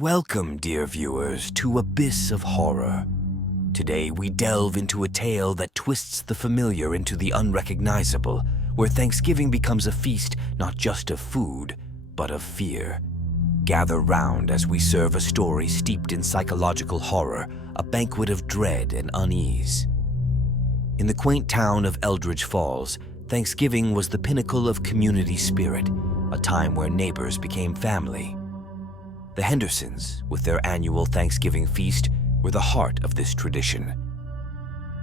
Welcome, dear viewers, to Abyss of Horror. Today we delve into a tale that twists the familiar into the unrecognizable, where Thanksgiving becomes a feast not just of food, but of fear. Gather round as we serve a story steeped in psychological horror, a banquet of dread and unease. In the quaint town of Eldridge Falls, Thanksgiving was the pinnacle of community spirit, a time where neighbors became family. The Hendersons, with their annual Thanksgiving feast, were the heart of this tradition.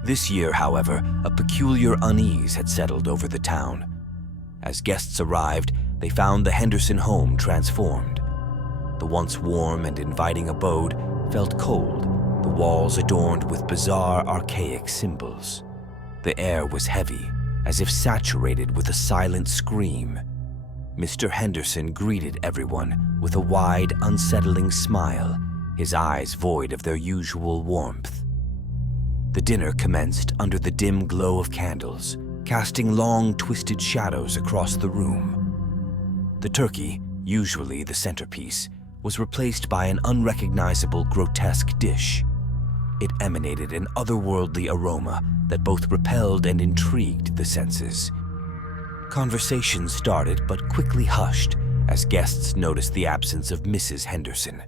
This year, however, a peculiar unease had settled over the town. As guests arrived, they found the Henderson home transformed. The once warm and inviting abode felt cold, the walls adorned with bizarre, archaic symbols. The air was heavy, as if saturated with a silent scream. Mr. Henderson greeted everyone with a wide, unsettling smile, his eyes void of their usual warmth. The dinner commenced under the dim glow of candles, casting long, twisted shadows across the room. The turkey, usually the centerpiece, was replaced by an unrecognizable, grotesque dish. It emanated an otherworldly aroma that both repelled and intrigued the senses. Conversation started but quickly hushed as guests noticed the absence of Mrs. Henderson.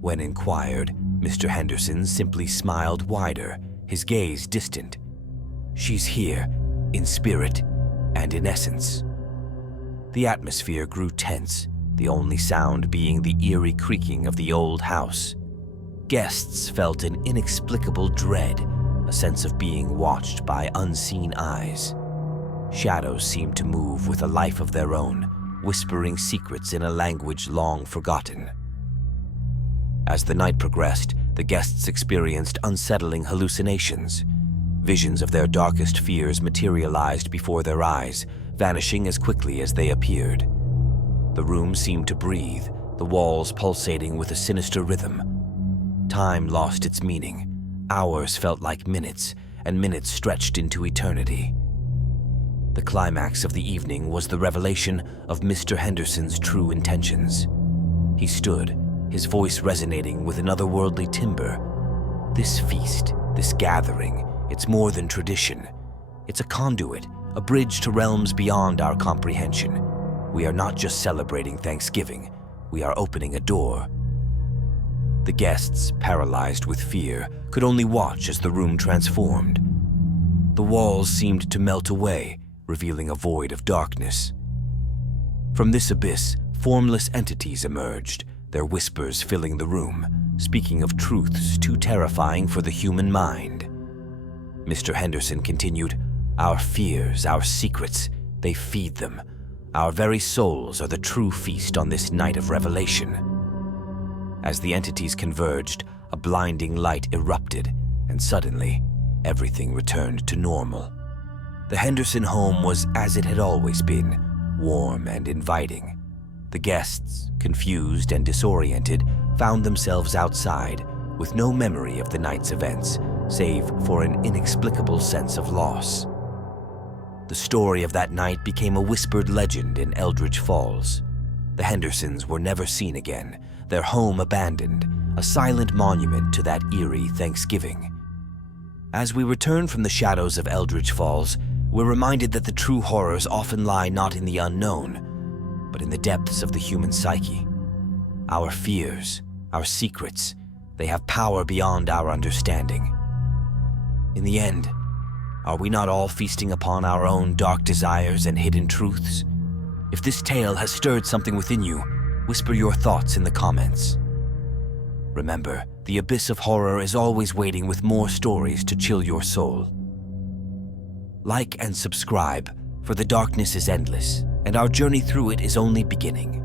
When inquired, Mr. Henderson simply smiled wider, his gaze distant. "She's here, in spirit and in essence." The atmosphere grew tense, the only sound being the eerie creaking of the old house. Guests felt an inexplicable dread, a sense of being watched by unseen eyes. Shadows seemed to move with a life of their own, whispering secrets in a language long forgotten. As the night progressed, the guests experienced unsettling hallucinations. Visions of their darkest fears materialized before their eyes, vanishing as quickly as they appeared. The room seemed to breathe, the walls pulsating with a sinister rhythm. Time lost its meaning. Hours felt like minutes, and minutes stretched into eternity. The climax of the evening was the revelation of Mr. Henderson's true intentions. He stood, his voice resonating with an otherworldly timbre. This feast, this gathering, it's more than tradition. It's a conduit, a bridge to realms beyond our comprehension. We are not just celebrating Thanksgiving, we are opening a door. The guests, paralyzed with fear, could only watch as the room transformed. The walls seemed to melt away, revealing a void of darkness. From this abyss, formless entities emerged, their whispers filling the room, speaking of truths too terrifying for the human mind. Mr. Henderson continued, "Our fears, our secrets, they feed them. Our very souls are the true feast on this night of revelation." As the entities converged, a blinding light erupted, and suddenly, everything returned to normal. The Henderson home was as it had always been, warm and inviting. The guests, confused and disoriented, found themselves outside, with no memory of the night's events, save for an inexplicable sense of loss. The story of that night became a whispered legend in Eldridge Falls. The Hendersons were never seen again, their home abandoned, a silent monument to that eerie Thanksgiving. As we return from the shadows of Eldridge Falls, we're reminded that the true horrors often lie not in the unknown, but in the depths of the human psyche. Our fears, our secrets, they have power beyond our understanding. In the end, are we not all feasting upon our own dark desires and hidden truths? If this tale has stirred something within you, whisper your thoughts in the comments. Remember, the abyss of horror is always waiting with more stories to chill your soul. Like and subscribe, for the darkness is endless, and our journey through it is only beginning.